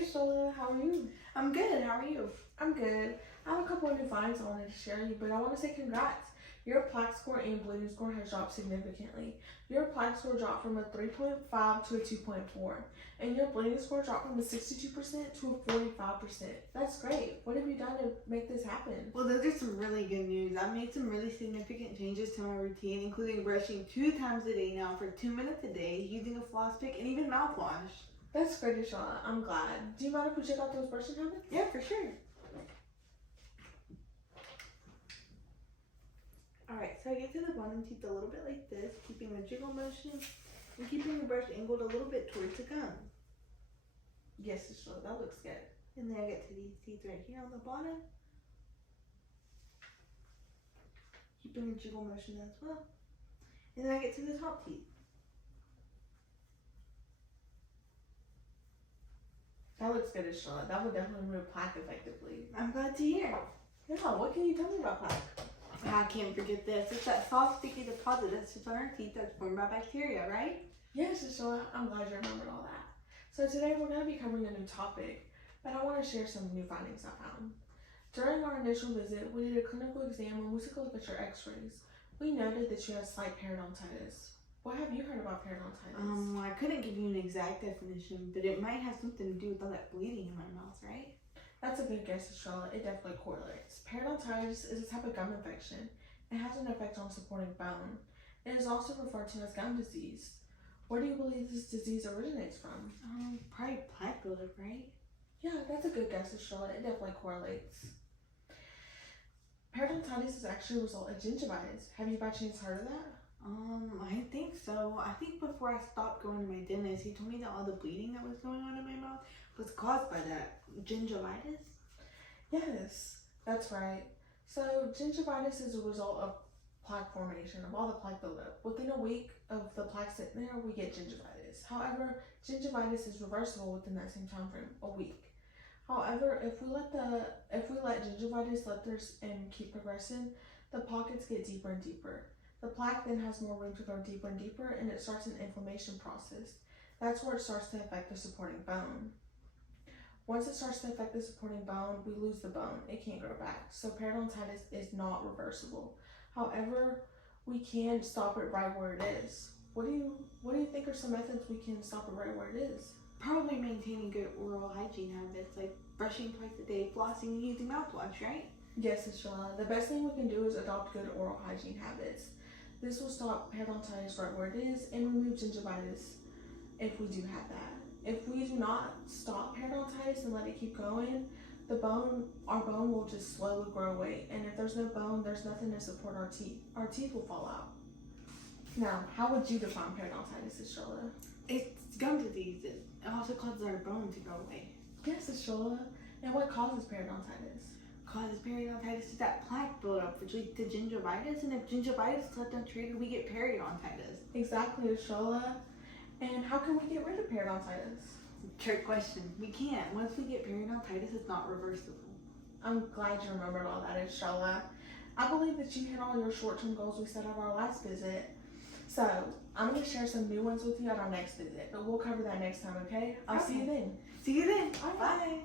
Hey Shola, how are you? I'm good. How are you? I'm good. I have a couple of new findings I wanted to share you, but I want to say congrats. Your plaque score and bleeding score has dropped significantly. Your plaque score dropped from a 3.5 to a 2.4, and your bleeding score dropped from a 62% to a 45%. That's great. What have you done to make this happen? Well, those are some really good news. I've made some really significant changes to my routine, including brushing 2 times a day now for 2 minutes a day, using a floss pick, and even mouthwash. That's great, Shauna. I'm glad. Do you mind if we check out those brushing habits? Yeah, for sure. Alright, so I get to the bottom teeth a little bit like this, keeping a jiggle motion, and keeping the brush angled a little bit towards the gum. Yes, Shauna, that looks good. And then I get to these teeth right here on the bottom, keeping a jiggle motion as well. And then I get to the top teeth. That looks good, Shauna. That would definitely remove plaque effectively. I'm glad to hear. Yeah, what can you tell me about plaque? I can't forget this. It's that soft, sticky deposit that sits on our teeth that's formed by bacteria, right? Yes, Shauna. I'm glad you remembered all that. So today we're going to be covering a new topic, but I want to share some new findings I found. During our initial visit, we did a clinical exam and we took a look at your x-rays. We noted that you had slight periodontitis. What have you heard about periodontitis? I couldn't give you an exact definition, but it might have something to do with all that bleeding in my mouth, right? That's a good guess, Estrella. It definitely correlates. Periodontitis is a type of gum infection. It has an effect on supporting bone. It is also referred to as gum disease. Where do you believe this disease originates from? Probably plaque buildup, right? Yeah, that's a good guess, Estrella. It definitely correlates. Periodontitis is actually a result of gingivitis. Have you by chance heard of that? I think so. I think before I stopped going to my dentist, he told me that all the bleeding that was going on in my mouth was caused by that gingivitis. Yes, that's right. So gingivitis is a result of plaque formation, of all the plaque buildup. Within a week of the plaque sitting there, we get gingivitis. However, gingivitis is reversible within that same time frame, a week. However, if we let gingivitis and keep progressing, the pockets get deeper and deeper. The plaque then has more room to go deeper and deeper, and it starts an inflammation process. That's where it starts to affect the supporting bone. Once it starts to affect the supporting bone, we lose the bone. It can't grow back. So periodontitis is not reversible. However, we can stop it right where it is. What do you think are some methods we can stop it right where it is? Probably maintaining good oral hygiene habits, like brushing twice a day, flossing, and using mouthwash, right? Yes, Estrella. The best thing we can do is adopt good oral hygiene habits. This will stop periodontitis right where it is and remove gingivitis if we do have that. If we do not stop periodontitis and let it keep going, our bone will just slowly grow away. And if there's no bone, there's nothing to support our teeth. Our teeth will fall out. Now, how would you define periodontitis, Estrella? It's gum disease. It also causes our bone to go away. Yes, Estrella. And what causes periodontitis? Causes periodontitis is that plaque buildup, which leads to gingivitis, and if gingivitis is left untreated, we get periodontitis. Exactly, Estrella. And how can we get rid of periodontitis? Trick question. We can't. Once we get periodontitis, it's not reversible. I'm glad you remembered all that, Estrella. I believe that you hit all your short-term goals we set at our last visit. So, I'm going to share some new ones with you at our next visit, but we'll cover that next time, okay? I'll see you then. See you then. Bye. Bye.